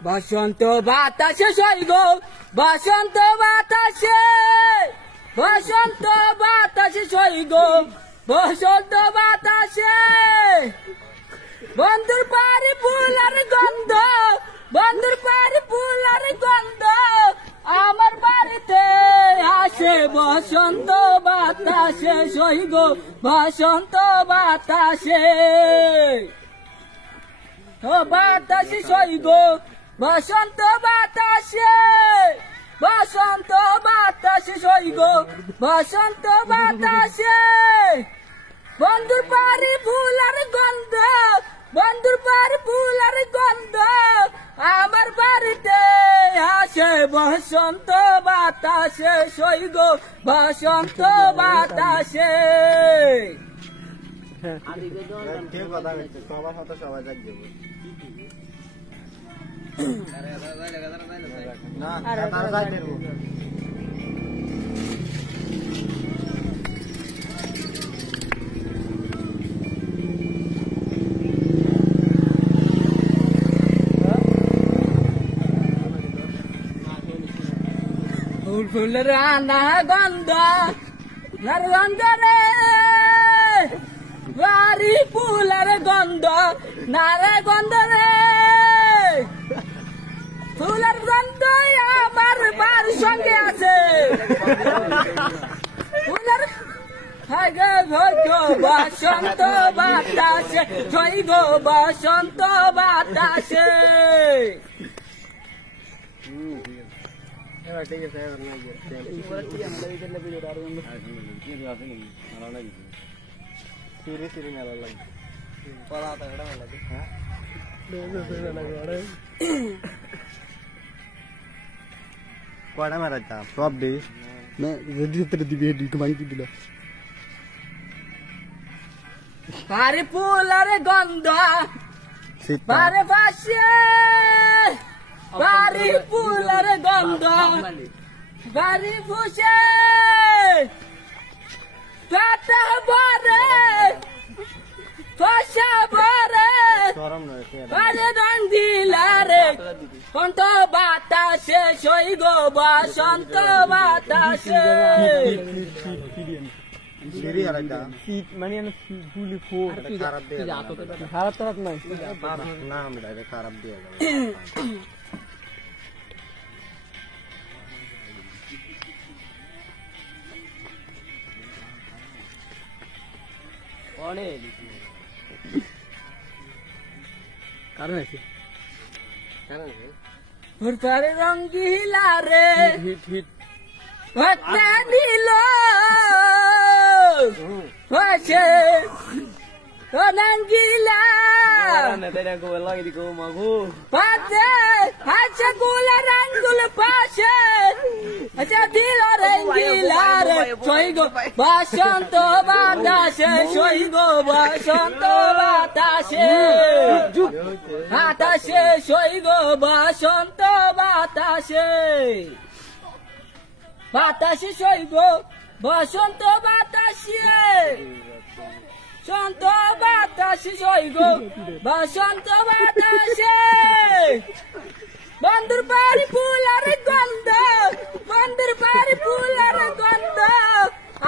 বসন্ত বাতাসে সইগ বসন্ত বাতাসে বসন্ত বাতাসে সইগ বসন্ত বাতাসে বন্ধুর পারি ফুলার গন্ধ বন্ধুর পারি ফুলার গন্ধ আমার বাড়িতে আসে বসন্ত বাতাসে সইগ বসন্ত বাতাসে ও বাতাসে সইগ বসন্ত বাতাসে বসন্ত বাতাসে সইগ বসন্ত বাতাসে বন্ধুর পারি ফুলার গন্ধ বন্ধুর পারি ফুলার গন্ধ আমার বাড়িতে আসে বসন্ত বাতাসে সইগ বসন্ত বাতাসে ফুল ফুলের রানা গন্ধ গন্ধ রে বাড়ি ফুলের গন্ধ নারে গন্ধ রে ফুলের গন্ধ আমার বাড়ির সঙ্গে আছে ফুলের বসন্ত বাতাসে সইগ বসন্ত বাতাসে ঠিক আছে কয়টা মারাইতাম সব দিই দিবি ভাঙি দিল পারে ফুলার গন্ধ পারে পাশে পারি ফুলার গন্ধ বাড়ি ফুসে কাটা বরে ফসা বরে বারে রঙ্গিলারে কন্ত বাতাসে সইগ বসন্ত বাতাসে মানে খারাপ দিয়ে খারাপ খারাপ নাই না আমরা খারাপ দিয়ে কারণ আছে রঙ্গিলা রে হিট হিট দিল হয়েছে রঙ্গিলা পাশে আছে গুলা রঙ্গুল পাশে আচ্ছা দিল রঙ্গিলা রে সইগ বসন্ত বাতাসে সইগ বসন্ত বাতাসে বাতাসে সইগ বসন্ত বাতাসে বাতাসে সইগ বসন্ত বাতাসে বসন্ত বাতাসে সইগ বসন্ত বাতাসে বন্ধুর বাড়ি ফুলার গন্ধ বন্ধুর বাড়ি ফুলার গন্ধ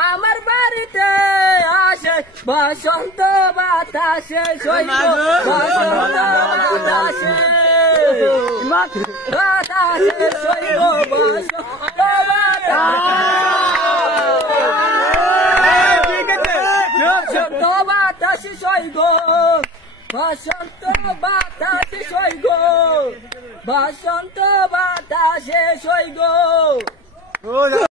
আমার বাড়িতে আসে বসন্ত বাতাসে সইগ বসন্ত বাতাসে বাতাসে সইগ বসন্ত বসন্ত বাতাসে সইগ বসন্ত বাতাসে সইগ বসন্ত বাতাসে সইগ